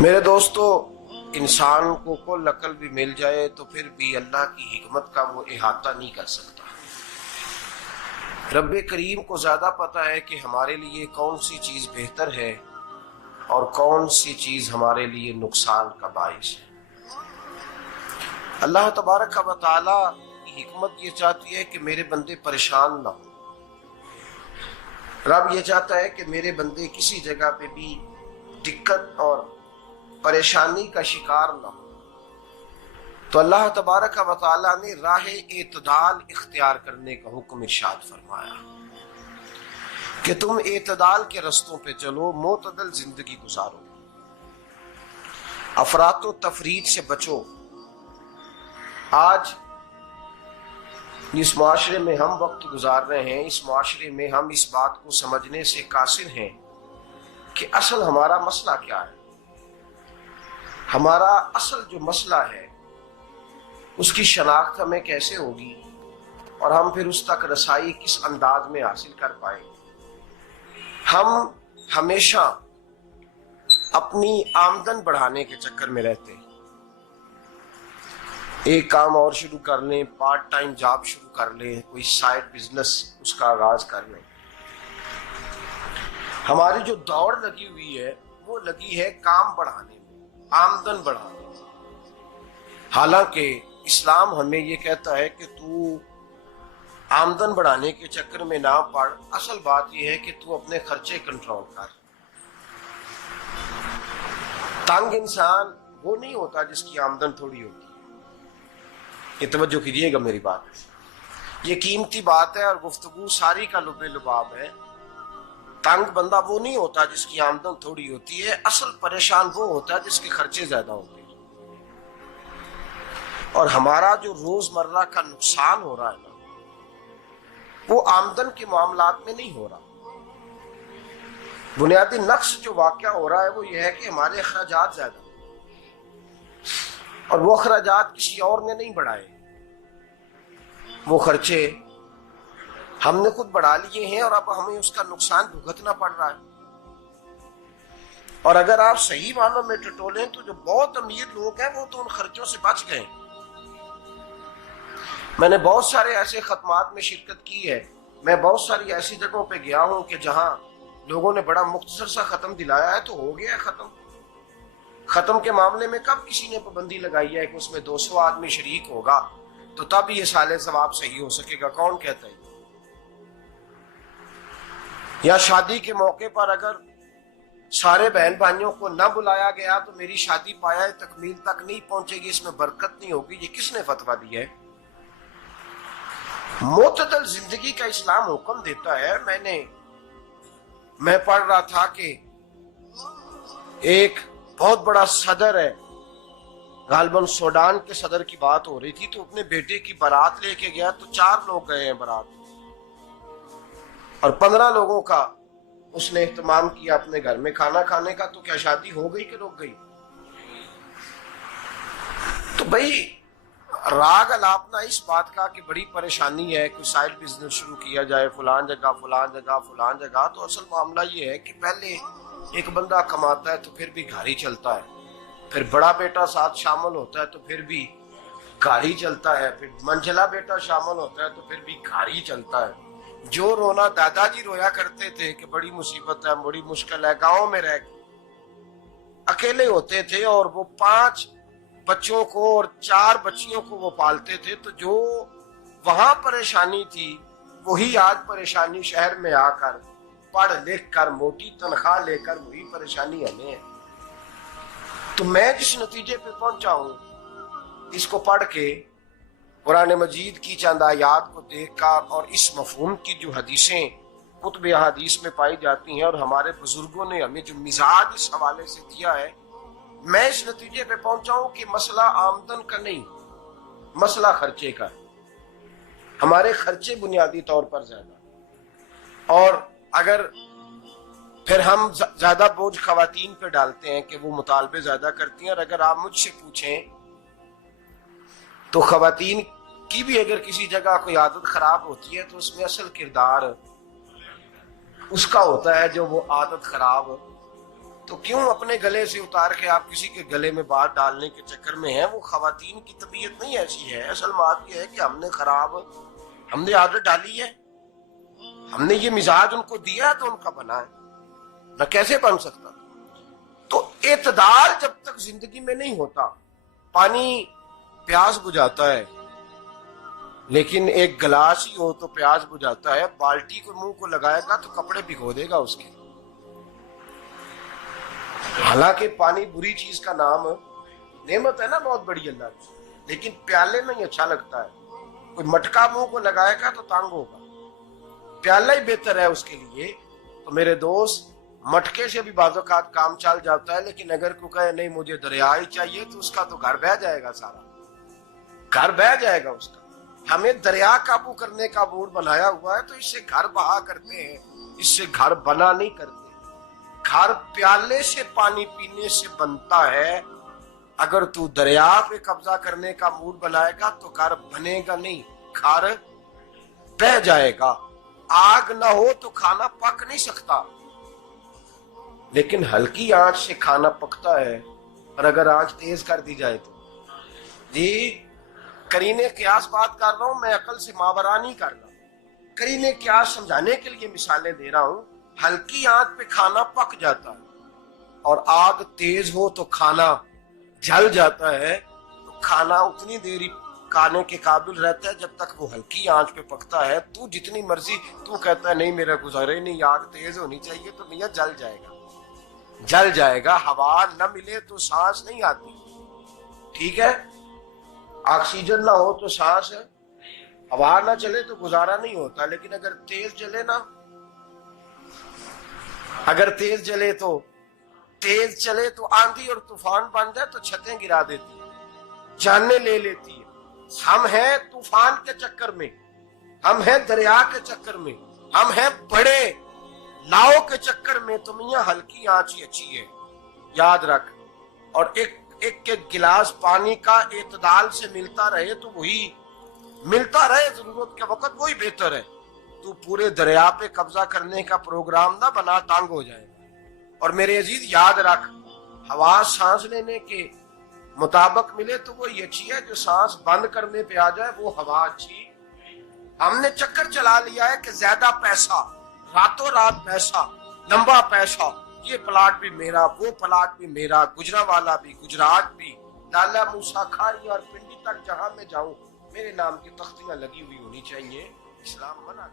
میرے دوستو، انسان کو کل عقل بھی مل جائے تو پھر بھی اللہ کی حکمت کا وہ احاطہ نہیں کر سکتا۔ رب کریم کو زیادہ پتہ ہے کہ ہمارے لیے کون سی چیز بہتر ہے اور کون سی چیز ہمارے لیے نقصان کا باعث ہے۔ اللہ تبارک و تعالی کی حکمت یہ چاہتی ہے کہ میرے بندے پریشان نہ ہوں۔ رب یہ چاہتا ہے کہ میرے بندے کسی جگہ پہ بھی دقت اور پریشانی کا شکار نہ ہو، تو اللہ تبارک و تعالی نے راہ اعتدال اختیار کرنے کا حکم ارشاد فرمایا کہ تم اعتدال کے رستوں پہ چلو، معتدل زندگی گزارو، افراط و تفریط سے بچو۔ آج جس معاشرے میں ہم وقت گزار رہے ہیں، اس معاشرے میں ہم اس بات کو سمجھنے سے قاصر ہیں کہ اصل ہمارا مسئلہ کیا ہے۔ ہمارا اصل جو مسئلہ ہے اس کی شناخت ہمیں کیسے ہوگی اور ہم پھر اس تک رسائی کس انداز میں حاصل کر پائیں۔ ہم ہمیشہ اپنی آمدن بڑھانے کے چکر میں رہتے ہیں، ایک کام اور شروع کر لیں، پارٹ ٹائم جاب شروع کر لیں، کوئی سائیڈ بزنس اس کا آغاز کر لیں۔ ہماری جو دوڑ لگی ہوئی ہے وہ لگی ہے کام بڑھانے میں، آمدن بڑھانے میں، حالانکہ اسلام ہمیں یہ کہتا ہے کہ تو آمدن بڑھانے کے چکر میں نہ پڑ، اصل بات یہ ہے کہ تو اپنے خرچے کنٹرول کر۔ تنگ انسان وہ نہیں ہوتا جس کی آمدن تھوڑی ہوتی ہے، یہ توجہ کیجیے گا میری بات، یہ قیمتی بات ہے اور گفتگو ساری کا لب لباب ہے۔ تنگ بندہ وہ نہیں ہوتا جس کی آمدن تھوڑی ہوتی ہے، اصل پریشان وہ ہوتا ہے جس کے خرچے زیادہ ہوتے ہیں۔ اور ہمارا جو روزمرہ کا نقصان ہو رہا ہے نا، وہ آمدن کے معاملات میں نہیں ہو رہا۔ بنیادی نقص جو واقعہ ہو رہا ہے وہ یہ ہے کہ ہمارے اخراجات زیادہ ہیں اور وہ اخراجات کسی اور نے نہیں بڑھائے، وہ خرچے ہم نے خود بڑھا لیے ہیں اور اب ہمیں اس کا نقصان بھگتنا پڑ رہا ہے۔ اور اگر آپ صحیح معنوں میں ٹٹولیں تو جو بہت امیر لوگ ہیں وہ تو ان خرچوں سے بچ گئے۔ میں نے بہت سارے ایسے ختمات میں شرکت کی ہے، میں بہت ساری ایسی جگہوں پہ گیا ہوں کہ جہاں لوگوں نے بڑا مختصر سا ختم دلایا ہے تو ہو گیا ہے ختم۔ ختم کے معاملے میں کب کسی نے پابندی لگائی ہے کہ اس میں 200 آدمی شریک ہوگا تو تب یہ سال ثواب صحیح ہو سکے گا؟ کون کہتا ہے؟ یا شادی کے موقع پر اگر سارے بہن بھائیوں کو نہ بلایا گیا تو میری شادی پایہ تکمیل تک نہیں پہنچے گی، اس میں برکت نہیں ہوگی، یہ کس نے فتویٰ دیا ہے؟ معتدل زندگی کا اسلام حکم دیتا ہے۔ میں پڑھ رہا تھا کہ ایک بہت بڑا صدر ہے، غالباً سوڈان کے صدر کی بات ہو رہی تھی، تو اپنے بیٹے کی بارات لے کے گیا تو 4 لوگ گئے ہیں بارات اور 15 لوگوں کا اس نے اہتمام کیا اپنے گھر میں کھانا کھانے کا، تو کیا شادی ہو گئی کہ رک گئی؟ تو بھائی راگ الاپنا اس بات کا کہ بڑی پریشانی ہے، کوئی سائیڈ بزنس شروع کیا جائے فلان جگہ فلان جگہ فلان جگہ، تو اصل معاملہ یہ ہے کہ پہلے ایک بندہ کماتا ہے تو پھر بھی گھر ہی چلتا ہے، پھر بڑا بیٹا ساتھ شامل ہوتا ہے تو پھر بھی گھر ہی چلتا ہے، پھر منجلا بیٹا شامل ہوتا ہے تو پھر بھی گھر ہی چلتا ہے۔ جو رونا دادا جی رویا کرتے تھے کہ بڑی مصیبت ہے، بڑی مشکل ہے، گاؤں میں رہ اکیلے ہوتے تھے اور وہ 5 بچوں کو اور 4 بچیوں کو وہ پالتے تھے، تو جو وہاں پریشانی تھی وہی آج پریشانی شہر میں آ کر پڑھ لکھ کر موٹی تنخواہ لے کر وہی پریشانی ہمیں ہے۔ تو میں جس نتیجے پہ پہنچا ہوں اس کو پڑھ کے، قرآن مجید کی چند آیات کو دیکھ کر اور اس مفہوم کی جو حدیثیں کتب احادیث میں پائی جاتی ہیں اور ہمارے بزرگوں نے ہمیں جو مزاج اس حوالے سے دیا ہے، میں اس نتیجے پہ پہنچا ہوں کہ مسئلہ آمدن کا نہیں، مسئلہ خرچے کا ہے۔ ہمارے خرچے بنیادی طور پر زیادہ، اور اگر پھر ہم زیادہ بوجھ خواتین پہ ڈالتے ہیں کہ وہ مطالبے زیادہ کرتی ہیں، اور اگر آپ مجھ سے پوچھیں تو خواتین کی بھی اگر کسی جگہ کوئی عادت خراب ہوتی ہے تو اس میں اصل کردار اس کا ہوتا ہے جو وہ عادت خراب تو کیوں اپنے گلے سے اتار کے آپ کسی کے گلے میں بات ڈالنے کے چکر میں ہیں؟ وہ خواتین کی طبیعت نہیں ایسی ہے. اصل بات یہ ہے کہ ہم نے عادت ڈالی ہے، ہم نے یہ مزاج ان کو دیا تو ان کا بنا ہے، نہ کیسے بن سکتا. تو اعتدال جب تک زندگی میں نہیں ہوتا، پانی پیاس بجھاتا ہے لیکن ایک گلاس ہی ہو تو پیاس بجھاتا ہے، بالٹی کو منہ کو لگائے گا تو کپڑے بھگو دے گا اس کے. حالانکہ پانی بری چیز کا نام نعمت ہے نا بہت بڑی اللہ کی، لیکن پیالے میں ہی اچھا لگتا ہے. کوئی مٹکا منہ کو لگائے گا تو تانگ ہوگا، پیالہ ہی بہتر ہے اس کے لیے. تو میرے دوست، مٹکے سے بھی بعض اوقات کام چل جاتا ہے، لیکن اگر کوئی کہے نہیں مجھے دریا ہی چاہیے تو اس کا تو گھر بہ جائے گا، سارا گھر بہ جائے گا اس کا. ہمیں دریا قابو کرنے کا موڈ بنایا ہوا ہے تو اس سے گھر بہا کرتے ہیں، اس سے گھر بنا نہیں کرتے. گھر پیالے سے پانی پینے سے بنتا ہے. اگر تو دریا پہ قبضہ کرنے کا موڈ بنائے گا تو گھر بنے گا نہیں، گھر بہ جائے گا. آگ نہ ہو تو کھانا پک نہیں سکتا، لیکن ہلکی آنچ سے کھانا پکتا ہے. اور اگر آنچ تیز کر دی جائے تو جی قرینے قیاس بات کر رہا ہوں، میں عقل سے ماورا نہیں کر رہا. قرینے قیاس سمجھانے کے لیے مثالیں دے رہا ہوں. ہلکی آنچ پہ کھانا پک جاتا ہے اور آگ تیز ہو تو کھانا جل جاتا ہے. تو کھانا اتنی دیر کھانے کے قابل رہتا ہے جب تک وہ ہلکی آنچ پہ پکتا ہے. تو جتنی مرضی تو کہتا ہے نہیں میرا گزارے نہیں، آگ تیز ہونی چاہیے، تو میاں جل جائے گا، جل جائے گا. ہوا نہ ملے تو سانس نہیں آتی، ٹھیک ہے؟ آکسیجن نہ ہو تو سانس ہے، ہوا نہ چلے تو گزارا نہیں ہوتا. لیکن اگر تیز جلے نا، اگر تیز چلے تو آندھی اور طوفان بن جائے تو چھتیں گرا دیتی ہے، جانیں لے لیتی ہے. ہم ہیں طوفان کے چکر میں، ہم ہیں دریا کے چکر میں، ہم ہیں بڑے لاؤ کے چکر میں. تو میاں ہلکی آنچ ہی اچھی ہے، یاد رکھ. اور ایک گلاس پانی کا اعتدال سے ملتا رہے تو وہی ملتا رہے، ضرورت کے وقت وہی بہتر ہے. تو پورے دریا پہ قبضہ کرنے کا پروگرام نہ بنا، تانگ ہو جائے گا. اور میرے عزیز یاد رکھ، ہوا سانس لینے کے مطابق ملے تو وہی اچھی ہے، جو سانس بند کرنے پہ آ جائے وہ ہوا اچھی. ہم نے چکر چلا لیا ہے کہ زیادہ پیسہ، راتوں رات پیسہ، لمبا پیسہ، یہ پلاٹ بھی میرا، وہ پلاٹ بھی میرا، گجرا والا بھی، گجرات بھی، لالا موسیٰ کھاری اور پنڈی تک جہاں میں جاؤں میرے نام کی تختیاں لگی ہوئی ہونی چاہیے. اسلام منع